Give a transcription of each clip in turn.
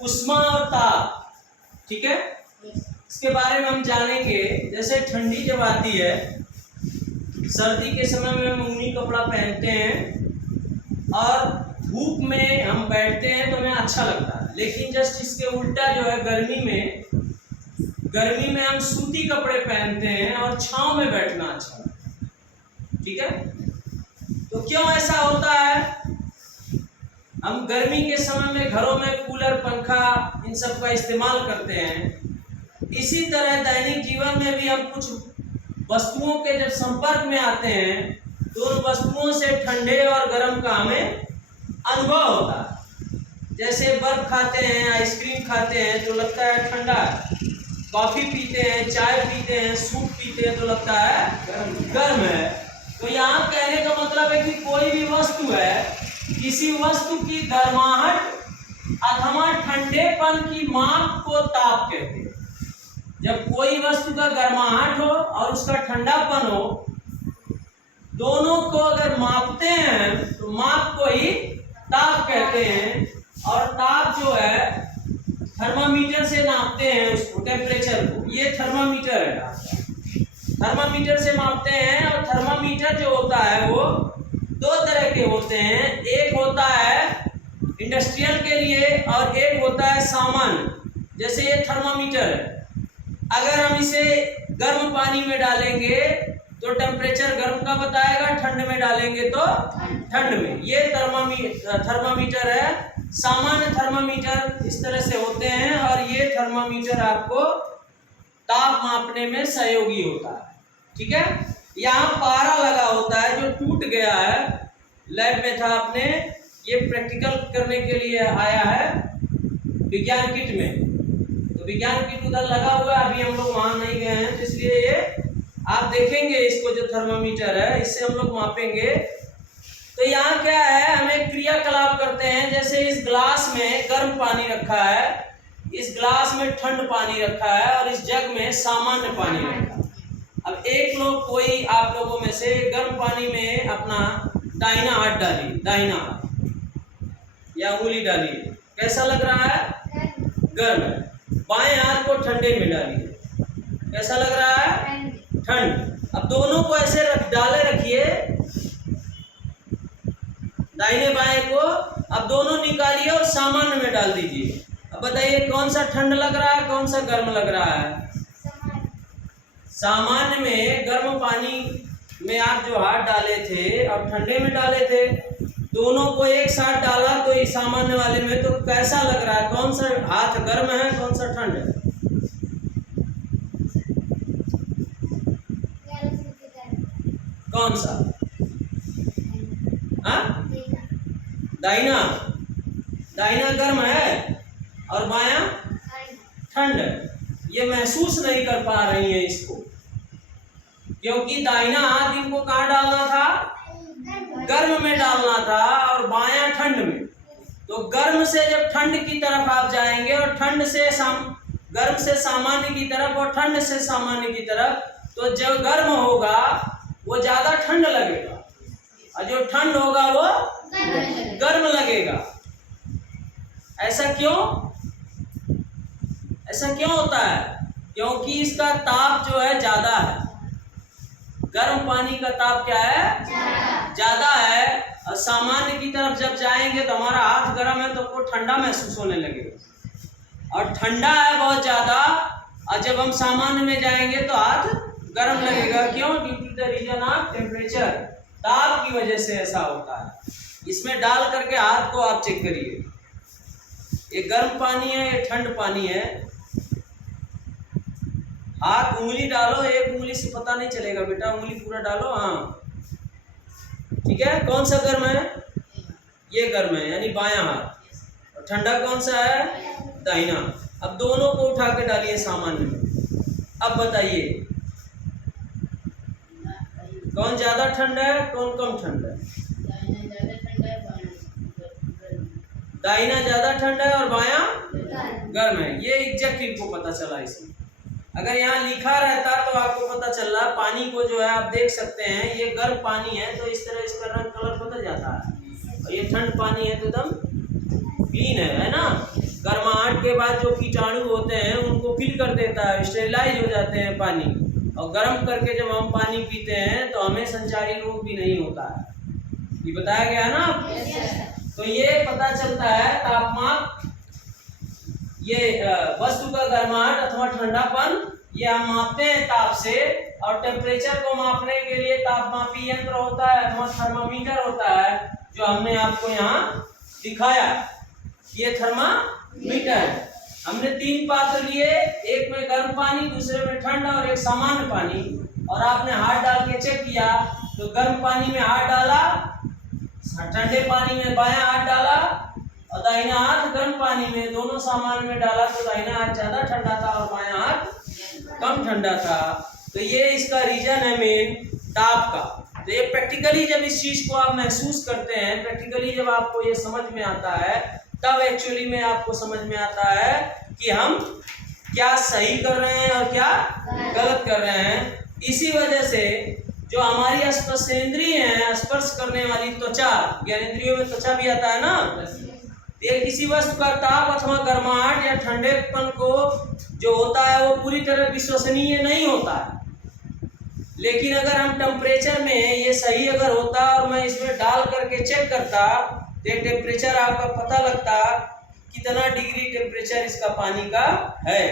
उष्मा और ताप, ठीक है। इसके बारे में हम जानेंगे। जैसे ठंडी जब आती है, सर्दी के समय में हम ऊनी कपड़ा पहनते हैं और धूप में हम बैठते हैं तो हमें अच्छा लगता है। लेकिन जस्ट इसके उल्टा जो है, गर्मी में हम सूती कपड़े पहनते हैं और छांव में बैठना अच्छा लगता है, ठीक है। तो क्यों ऐसा होता है? हम गर्मी के समय में घरों में कूलर, पंखा इन सब का इस्तेमाल करते हैं। इसी तरह दैनिक जीवन में भी हम कुछ वस्तुओं के जब संपर्क में आते हैं तो उन वस्तुओं से ठंडे और गर्म का हमें अनुभव होता है। जैसे बर्फ खाते हैं, आइसक्रीम खाते हैं तो लगता है ठंडा है, कॉफी पीते हैं, चाय पीते हैं, सूप पीते हैं तो लगता है गर्म है। तो यहाँ कहने का मतलब है कि कोई भी वस्तु है, किसी वस्तु की गर्माहट अथवा ठंडेपन की माप को ताप कहते हैं। जब कोई वस्तु का गर्माहट हो और उसका ठंडापन हो, दोनों को अगर मापते हैं तो माप को ही ताप कहते हैं। और ताप जो है थर्मामीटर से नापते हैं उसको, टेम्परेचर को। ये थर्मामीटर है, थर्मामीटर से मापते हैं। और थर्मामीटर जो होता है वो दो तरह के होते हैं। एक होता है इंडस्ट्रियल के लिए और एक होता है सामान्य। जैसे ये थर्मामीटर है, अगर हम इसे गर्म पानी में डालेंगे तो टेम्परेचर गर्म का बताएगा, ठंड में डालेंगे तो ठंड में। ये थर्मामीटर है। सामान्य थर्मामीटर इस तरह से होते हैं और ये थर्मामीटर आपको ताप मापने में सहयोगी होता है, ठीक है। यहाँ पारा लगा होता है जो टूट गया है, लैब में था, आपने ये प्रैक्टिकल करने के लिए आया है विज्ञान किट में। तो विज्ञान किट उधर लगा हुआ है, अभी हम लोग वहां नहीं गए हैं, तो इसलिए ये आप देखेंगे इसको, जो थर्मामीटर है इससे हम लोग मापेंगे। तो यहाँ क्या है, हमें क्रियाकलाप करते हैं। जैसे इस ग्लास में गर्म पानी रखा है, इस ग्लास में ठंड पानी रखा है और इस जग में सामान्य पानी रखा है। अब एक लोग, कोई आप लोगों में से गर्म पानी में अपना दाहिना हाथ डालिए, दाहिना हाथ या उंगली डालिए, कैसा लग रहा है? गर्म है। बाएं हाथ को ठंडे में डालिए, कैसा लग रहा है? ठंड। अब दोनों को ऐसे डाले रखिए, दाहिने बाएं को। अब दोनों निकालिए और सामान्य में डाल दीजिए। अब बताइए कौन सा ठंड लग रहा है, कौन सा गर्म लग रहा है? सामान्य में, गर्म पानी में आप जो हाथ डाले थे और ठंडे में डाले थे, दोनों को एक साथ डाला तो इस सामान्य वाले में, तो कैसा लग रहा है? कौन सा हाथ गर्म है, कौन सा ठंड है? कौन सा? हाँ, दाहिना। दाहिना गर्म है और बायां ठंड। ये महसूस नहीं कर पा रही है इसको, क्योंकि दाहिना हाथ इनको कहाँ डालना था? गर्म में डालना था और बायां ठंड में। तो गर्म से जब ठंड की तरफ आप जाएंगे और ठंड से गर्म से सामान्य की तरफ और ठंड से सामान्य की तरफ, तो जो गर्म होगा वो ज्यादा ठंड लगेगा और जो ठंड होगा वो गर्म लगेगा। ऐसा क्यों? ऐसा क्यों होता है? क्योंकि इसका ताप जो है ज्यादा है। गर्म पानी का ताप क्या है? ज्यादा है। और सामान्य की तरफ जब जाएंगे तो हमारा हाथ गर्म है तो वो ठंडा महसूस होने लगेगा, और ठंडा है बहुत ज्यादा, और जब हम सामान्य में जाएंगे तो हाथ गर्म लगेगा। क्यों? Due to the reason of temperature, ताप की वजह से ऐसा होता है। इसमें डाल करके हाथ को आप चेक करिए, ये गर्म पानी है, ये ठंड पानी है। हाथ उंगली डालो, एक उंगली से पता नहीं चलेगा बेटा, उंगली पूरा डालो। हाँ, ठीक है। कौन सा गर्म है? ये गर्म है, यानी बायां हाथ। और ठंडा कौन सा है? दाहिना। अब दोनों को उठा के डालिए सामान्य में। अब बताइए कौन ज्यादा ठंड है, कौन कम ठंड है? दाहिना ज्यादा ठंड है और बायां गर्म है। ये एग्जैक्ट को पता चला इसमें। अगर यहाँ लिखा रहता तो आपको पता चल रहा, पानी को जो है आप देख सकते हैं, ये गर्म पानी है तो इस तरह इसका रंग कलर बदल जाता है, और ये ठंड पानी है तो एकदम क्लीन है ना, गर्माहट के बाद जो कीटाणु होते हैं उनको किल कर देता है, स्टेरिलाइज हो जाते हैं पानी। और गर्म करके जब हम पानी पीते हैं तो हमें संचारी रोग भी नहीं होता है। ये बताया गया है ना आपको? तो ये पता चलता है तापमान, ये वस्तु का गर्माहट अथवा ठंडापन ये हम मापते हैं ताप से। और टेम्परेचर को मापने के लिए तापमापी यंत्र होता है अथवा थर्मामीटर होता है, जो हमने आपको यहाँ दिखाया। ये थर्मामीटर है। हमने 3 पात्र लिए, एक में गर्म पानी, दूसरे में ठंडा और एक सामान्य पानी। और आपने हाथ डाल के चेक किया तो गर्म पानी में हाथ डाला, ठंडे पानी में बायां हाथ डाला और दाहिना हाथ गर्म पानी में, दोनों सामान्य में डाला तो दाहिना हाथ ज्यादा ठंडा था और बायां हाथ कम ठंडा था। तो ये इसका रीजन है मेन ताप का। तो ये प्रैक्टिकली जब इस चीज को आप महसूस करते हैं, प्रैक्टिकली जब आपको ये समझ में आता है, तब एक्चुअली में आपको समझ में आता है कि हम क्या सही कर रहे हैं और क्या गलत कर रहे हैं। इसी वजह से जो हमारी स्पर्शेंद्रिय है, स्पर्श करने वाली त्वचा, ज्ञानेंद्रियों में त्वचा भी आता है ना, ये किसी वस्तु का ताप अथवा गर्माहट या ठंडेपन को जो होता है वो पूरी तरह विश्वसनीय नहीं होता है। लेकिन अगर हम टेम्परेचर में ये सही अगर होता और मैं इसमें डाल करके चेक करता तो ये टेम्परेचर आपका पता लगता कितना डिग्री टेम्परेचर इसका पानी का है।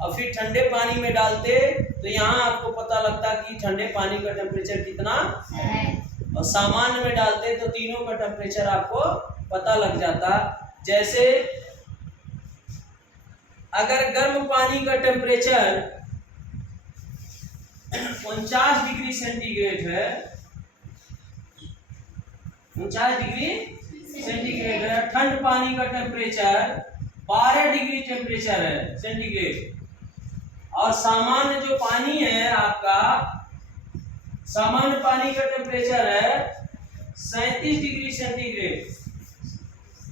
और फिर ठंडे पानी में डालते तो यहाँ आपको पता लगता कि ठंडे पानी का टेम्परेचर कितना है, और सामान्य में डालते तो तीनों का टेम्परेचर आपको पता लग जाता। जैसे अगर गर्म पानी का टेम्परेचर 49 डिग्री सेंटीग्रेड है, 49 डिग्री सेंटीग्रेड है, ठंड पानी का टेम्परेचर 12 डिग्री टेम्परेचर है सेंटीग्रेड, और सामान्य जो पानी है आपका, सामान्य पानी का टेम्परेचर है 37 डिग्री सेंटीग्रेड।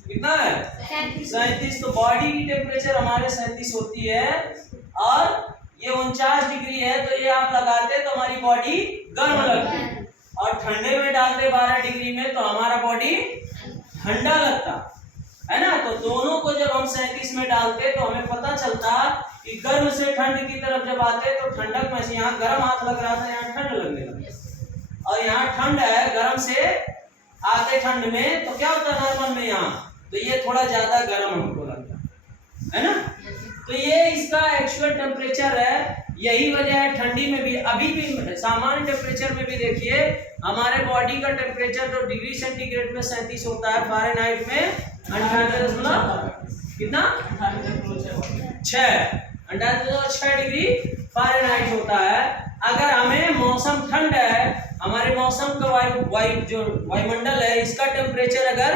कितना है? 37। तो बॉडी की टेम्परेचर हमारे 37 होती है और ये 49 डिग्री है, तो ये आप लगाते तो हमारी बॉडी गर्म लगती, और ठंडे में डालते 12 डिग्री में तो हमारा बॉडी ठंडा लगता है ना। तो दोनों को जब हम 37 में डालते तो हमें पता चलता कि गर्म से ठंड की तरफ जब आते तो ठंडक में से यहाँ गर्म हाथ लग रहा था, यहाँ ठंड लगने लगा, और यहाँ ठंड है, गर्म से आते ठंड में तो क्या होता है नॉर्मल में यहाँ, तो ये थोड़ा ज्यादा गर्म हमको लगता है ना। तो ये इसका एक्चुअल टेम्परेचर है। यही वजह है ठंडी में भी, अभी भी सामान्य टेम्परेचर में भी देखिए हमारे बॉडी का टेम्परेचर तो डिग्री सेंटीग्रेड में 37 होता है, फारेनहाइट में 98 कितना 6 डिग्री फारेनहाइट होता है। अगर हमें मौसम ठंड है, हमारे मौसम का वायुमंडल है, इसका टेम्परेचर अगर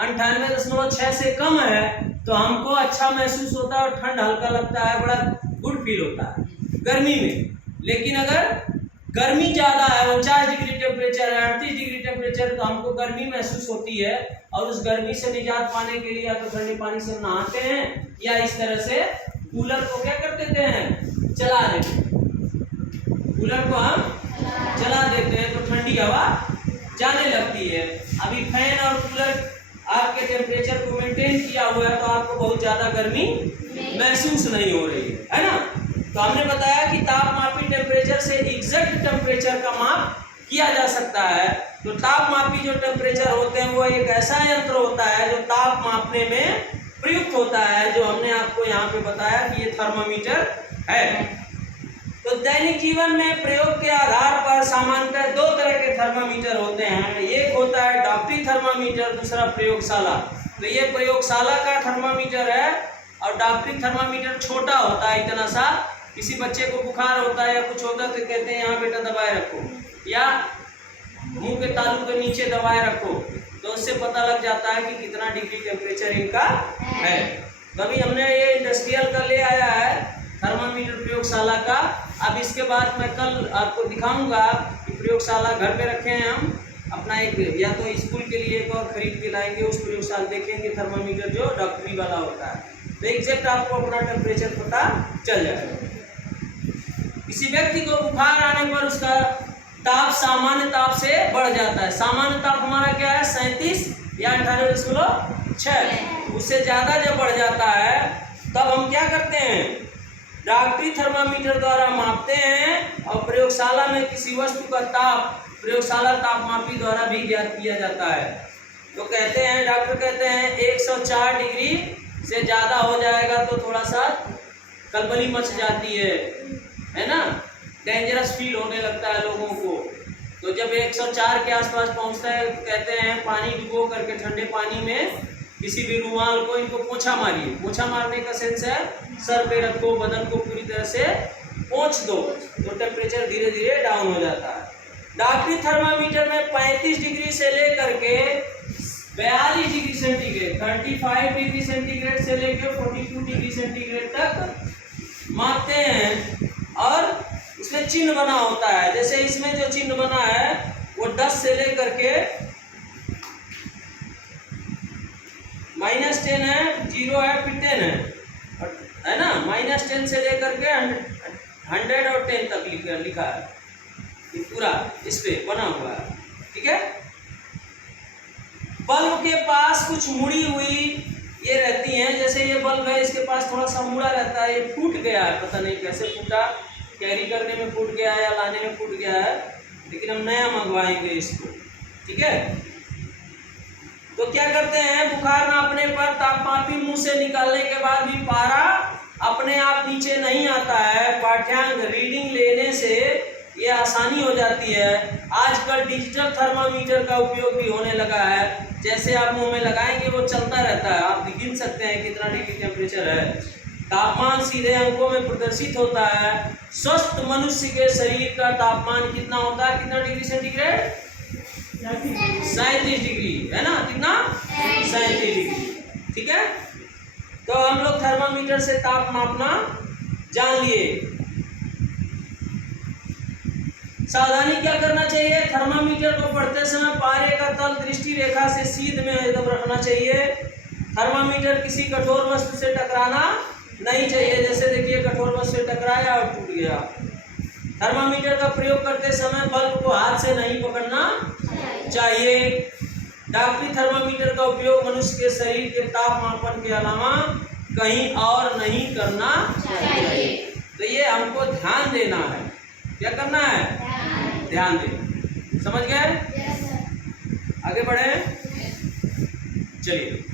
98.6 से कम है तो हमको अच्छा महसूस होता है और ठंड हल्का लगता है, बड़ा गुड फील होता है गर्मी में। लेकिन अगर गर्मी ज्यादा है, 49 डिग्री टेम्परेचर है, 38 डिग्री टेम्परेचर, तो हमको गर्मी महसूस होती है, और उस गर्मी से निजात पाने के लिए या तो ठंडे पानी से नहाते हैं या इस तरह से कूलर को क्या कर देते हैं, चला देते हैं। कूलर को हम चला देते हैं तो ठंडी हवा जाने लगती है। अभी फैन और कूलर आपके टेम्परेचर को मेंटेन किया हुआ है तो आपको बहुत ज्यादा गर्मी महसूस नहीं हो रही है ना। तो हमने बताया कि तापमापी टेम्परेचर से एग्जैक्ट टेम्परेचर का माप किया जा सकता है। तो तापमापी जो टेम्परेचर होते हैं वो एक ऐसा यंत्र होता है जो ताप मापने में प्रयुक्त होता है, जो हमने आपको यहाँ पे बताया कि ये थर्मामीटर है। तो दैनिक जीवन में प्रयोग के आधार पर सामान्यतः 2 तरह के थर्मामीटर होते हैं। एक होता है डॉक्टरी थर्मामीटर, दूसरा प्रयोगशाला। तो ये प्रयोगशाला का थर्मामीटर है, और डॉक्टरी थर्मामीटर छोटा होता है, इतना सा। किसी बच्चे को बुखार होता है या कुछ होता है तो कहते हैं यहाँ बेटा दबाए रखो, या मुंह के तालू के नीचे दबाए रखो, तो उससे पता लग जाता है कि कितना डिग्री टेम्परेचर इनका है। तभी हमने ये इंडस्ट्रियल का ले आया है थर्मामीटर प्रयोगशाला का। अब इसके बाद मैं कल आपको दिखाऊंगा कि प्रयोगशाला घर पे रखे हैं हम अपना, एक या तो स्कूल के लिए एक और खरीद के लाएंगे, उस प्रयोगशाला देखेंगे थर्मामीटर जो डॉक्टरी वाला होता है, तो एग्जैक्ट आपको अपना टेम्परेचर पता चल जाएगा। किसी व्यक्ति को बुखार आने पर उसका ताप सामान्य ताप से बढ़ जाता है। सामान्य ताप हमारा क्या है, 37 या 98.6। उससे ज़्यादा जब बढ़ जाता है तब हम क्या करते हैं, डॉक्टरी थर्मामीटर द्वारा मापते हैं और प्रयोगशाला में किसी वस्तु का ताप प्रयोगशाला तापमापी द्वारा भी ज्ञात किया जाता है। तो कहते हैं, डॉक्टर कहते हैं 104 डिग्री से ज़्यादा हो जाएगा तो थोड़ा सा कलबली मच जाती है ना, डेंजरस फील होने लगता है लोगों को। तो जब 104 के आसपास पहुंचता है तो कहते हैं पानी डुबो करके ठंडे पानी में किसी भी रुमाल को इनको पोंछा मारिए। पोंछा मारने का सेंस है सर पे रखो, बदन को पूरी तरह से पोंछ दो तो टेम्परेचर धीरे धीरे डाउन हो जाता है। डॉक्टरी थर्मामीटर में 35 डिग्री से लेकर के 42 डिग्री सेंटीग्रेड, 35 डिग्री सेंटीग्रेड से लेकर 42 डिग्री सेंटीग्रेड तक मापते हैं। और इसमें चिन्ह बना होता है, जैसे इसमें जो चिन्ह बना है वो 10 से लेकर के -10 है, 0 है, फिर 10 है ना, -10 से लेकर के 100 और 10 तक लिखा है, ये पूरा इस पे बना हुआ है। ठीक है, बल्ब के पास कुछ मुड़ी हुई ये रहती हैं, जैसे ये बल्ब है इसके पास थोड़ा सा मुड़ा रहता है, ये फूट गया है, पता नहीं कैसे फूटा, कैरी करने में फूट गया है या लाने में फूट गया है, लेकिन हम नया मंगवाएंगे इसको। ठीक है, तो क्या करते हैं, बुखार नापने पर तापमापी मुंह से निकालने के बाद भी पारा अपने आप नीचे नहीं आता है। पाठ्यांक रीडिंग लेने से ये आसानी हो जाती है। आजकल डिजिटल थर्मामीटर का उपयोग भी होने लगा है, जैसे आप मुंह में लगाएंगे वो चलता रहता है, आप गिन सकते हैं कितना डिग्री टेम्परेचर है। तापमान सीधे अंकों में प्रदर्शित होता है। स्वस्थ मनुष्य के शरीर का तापमान कितना होता है, कितना डिग्री सेंटीग्रेड, 37 डिग्री, है ना, कितना 37 डिग्री। ठीक है, तो हम लोग थर्मामीटर से ताप मापना जान लिए। सावधानी क्या करना चाहिए, थर्मामीटर को पढ़ते समय पारे का तल दृष्टि रेखा से सीध में एकदम रखना चाहिए। थर्मामीटर किसी कठोर वस्तु से टकराना नहीं चाहिए, जैसे देखिए कठोर वस्तु से टकराया और टूट गया। थर्मामीटर का प्रयोग करते समय बल्ब को हाथ से नहीं पकड़ना चाहिए। डॉक्टरी थर्मामीटर का उपयोग मनुष्य के शरीर के ताप मापन के अलावा कहीं और नहीं करना चाहिए। तो ये हमको ध्यान देना है, क्या करना है, ध्यान देना। समझ गए, आगे बढ़े, चलिए।